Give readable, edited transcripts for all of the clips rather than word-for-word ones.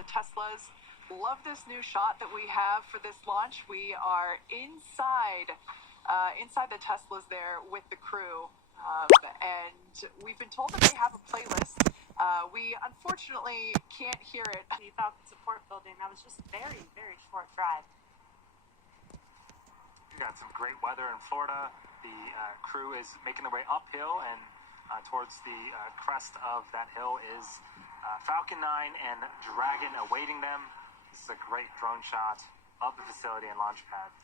the Teslas. Love this new shot that we have for this launch. We are inside the Teslas there with the crew. And we've been told that they have a playlist. We unfortunately can't hear it. The Falcon Support Building, that was just a very, very short drive. We got some great weather in Florida. The crew is making their way uphill, and towards the crest of that hill is Falcon 9 and Dragon awaiting them. This is a great drone shot of the facility and launch pad.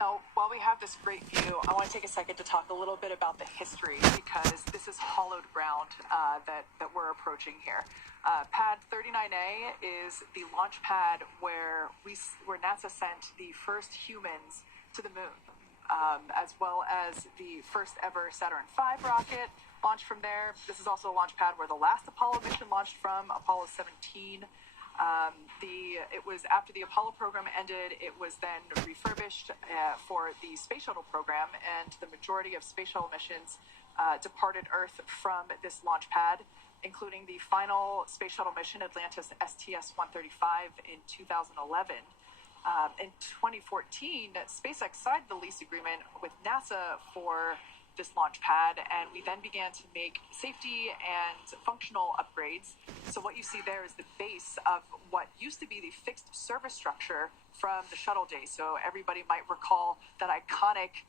Now, while we have this great view, I want to take a second to talk a little bit about the history, because this is hollowed ground that we're approaching here. Pad 39A is the launch pad where NASA sent the first humans to the moon, as well as the first ever Saturn V rocket launched from there. This is also a launch pad where the last Apollo mission launched from, Apollo 17. It was after the Apollo program ended, it was then refurbished for the space shuttle program, and the majority of space shuttle missions departed Earth from this launch pad, including the final space shuttle mission, Atlantis STS-135, in 2011. In 2014, SpaceX signed the lease agreement with NASA for this launch pad, and we then began to make safety and functional upgrades. So what you see there is the base of what used to be the fixed service structure from the shuttle days. So everybody might recall that iconic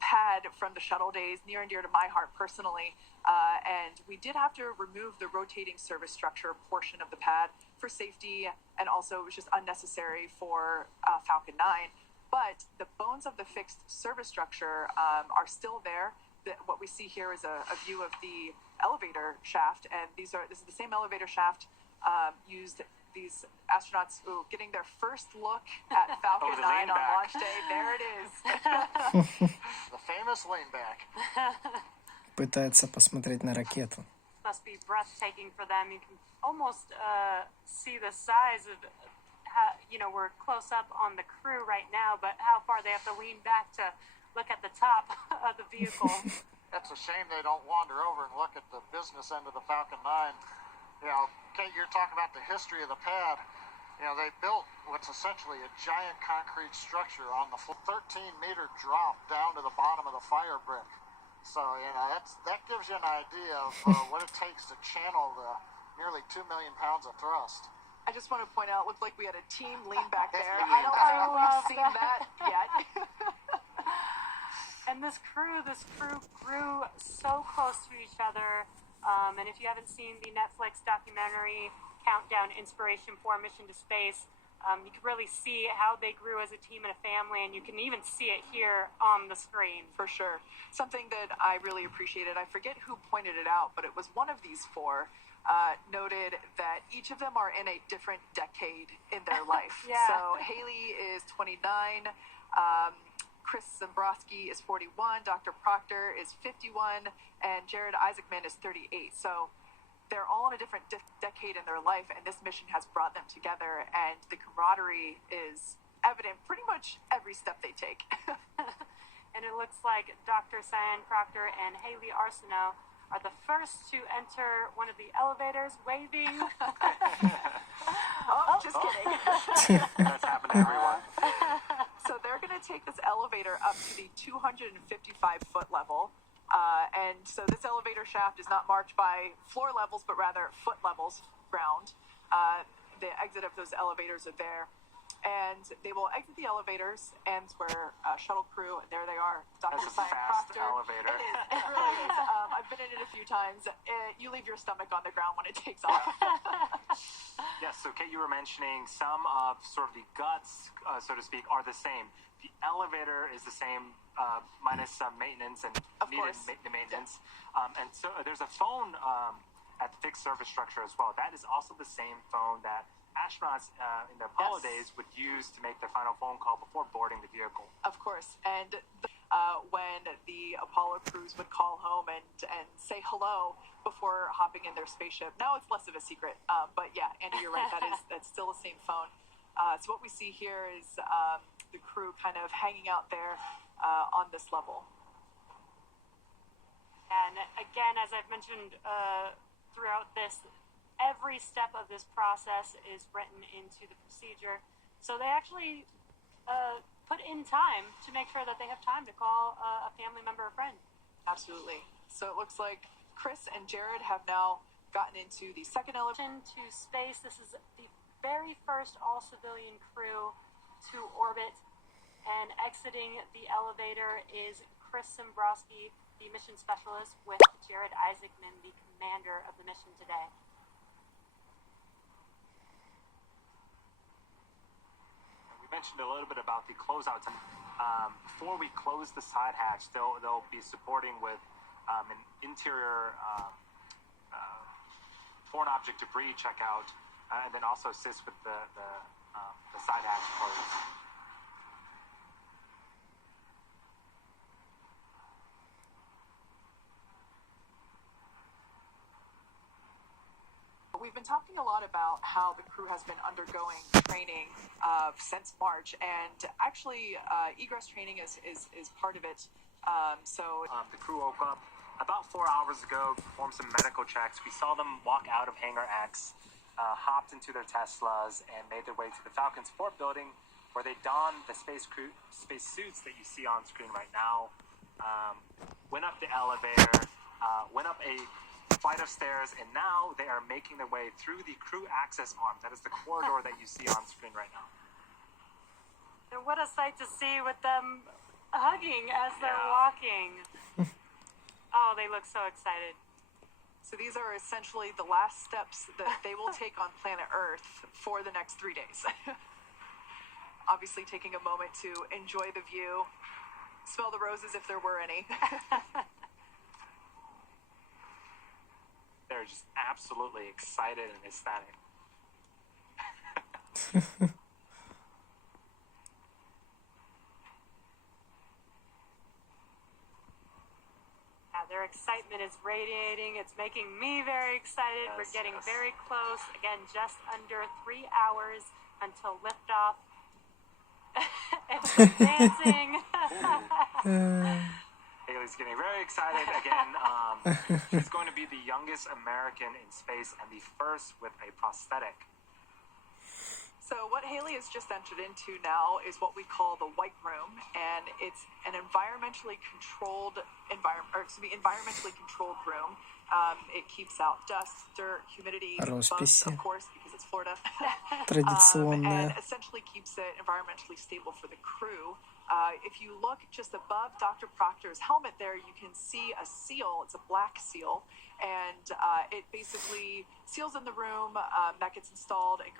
pad from the shuttle days, near and dear to my heart personally. And we did have to remove the rotating service structure portion of the pad for safety, and also it was just unnecessary for Falcon 9. But the bones of the fixed service structure are still there. What we see here is a view of the elevator shaft, and this is the same elevator shaft used these astronauts getting their first look at Falcon 9 on launch day. There it is. The famous lean back. Пытается посмотреть на ракету. Must be breathtaking for them. You can almost see the size of how, we're close up on the crew right now, but how far they have to lean back to look at the top of the vehicle. It's a shame they don't wander over and look at the business end of the Falcon 9. Kate, you're talking about the history of the pad. They built what's essentially a giant concrete structure on the 13-meter drop down to the bottom of the fire brick. So, that gives you an idea of what it takes to channel the nearly 2 million pounds of thrust. I just want to point out, it looked like we had a team lean back there. I don't think we've seen that yet. And this crew grew so close to each other. And if you haven't seen the Netflix documentary Countdown Inspiration4 Mission to Space, you can really see how they grew as a team and a family, and you can even see it here on the screen. For sure. Something that I really appreciated, I forget who pointed it out, but it was one of these four, noted that each of them are in a different decade in their life. Yeah. So Haley is 29, Chris Zambrowski is 41, Dr. Proctor is 51, and Jared Isaacman is 38. So they're all in a different decade in their life, and this mission has brought them together, and the camaraderie is evident pretty much every step they take. And it looks like Dr. Cyan Proctor and Haley Arsenault are the first to enter one of the elevators, waving. Just kidding. That's happened to everyone. So they're going to take this elevator up to the 255-foot level. And so this elevator shaft is not marked by floor levels, but rather foot levels, ground. The exit of those elevators are there. And they will exit the elevators, and where shuttle crew, there they are, Dr. That's a Cyan fast Proctor. elevator. It really is. I've been in it a few times. You leave your stomach on the ground when it takes off. Yes, so Kate, you were mentioning some of sort of the guts, so to speak, are the same. The elevator is the same, minus some maintenance and needed maintenance. And so there's a phone at the fixed service structure as well. That is also the same phone that astronauts in the Apollo days would use to make their final phone call before boarding the vehicle. Of course. And when the Apollo crews would call home and say hello before hopping in their spaceship. Now it's less of a secret. But yeah, Andy, you're right. That's still the same phone. So what we see here is the crew kind of hanging out there on this level. And again, as I've mentioned throughout this, every step of this process is written into the procedure. So they actually put in time to make sure that they have time to call a family member or friend. Absolutely. So it looks like Chris and Jared have now gotten into the second elevator to space. This is the very first all-civilian crew to orbit, and exiting the elevator is Chris Simbrowski, the mission specialist, with Jared Isaacman, the commander of the mission today. We mentioned a little bit about the closeout. Before we close the side hatch, they'll be supporting with an interior foreign object debris checkout, and then also assist with the side hatch close. We've been talking a lot about how the crew has been undergoing training since March, and actually egress training is part of it. The crew woke up about 4 hours ago, performed some medical checks. We saw them walk out of Hangar X, hopped into their Teslas, and made their way to the Falcon Support Building, where they donned the space suits that you see on screen right now, went up the elevator, went up a flight of stairs, and now they are making their way through the crew access arm. That is the corridor that you see on screen right now. And what a sight to see with them hugging as they're walking. Oh, they look so excited. So these are essentially the last steps that they will take on planet Earth for the next 3 days. Obviously taking a moment to enjoy the view, smell the roses if there were any. They're just absolutely excited and ecstatic. Their excitement is radiating. It's making me very excited. We're getting very close. Again, just under 3 hours until liftoff. It's dancing. Haley's getting very excited again. She's going to be the youngest American in space and the first with a prosthetic. So what Haley has just entered into now is what we call the White Room, and it's an environmentally controlled room. It keeps out dust, dirt, humidity, bugs, of course, because it's Florida. Традиционная. And essentially keeps it environmentally stable for the crew. If you look just above Dr. Proctor's helmet there, you can see a seal. It's a black seal, and it basically seals in the room that gets installed and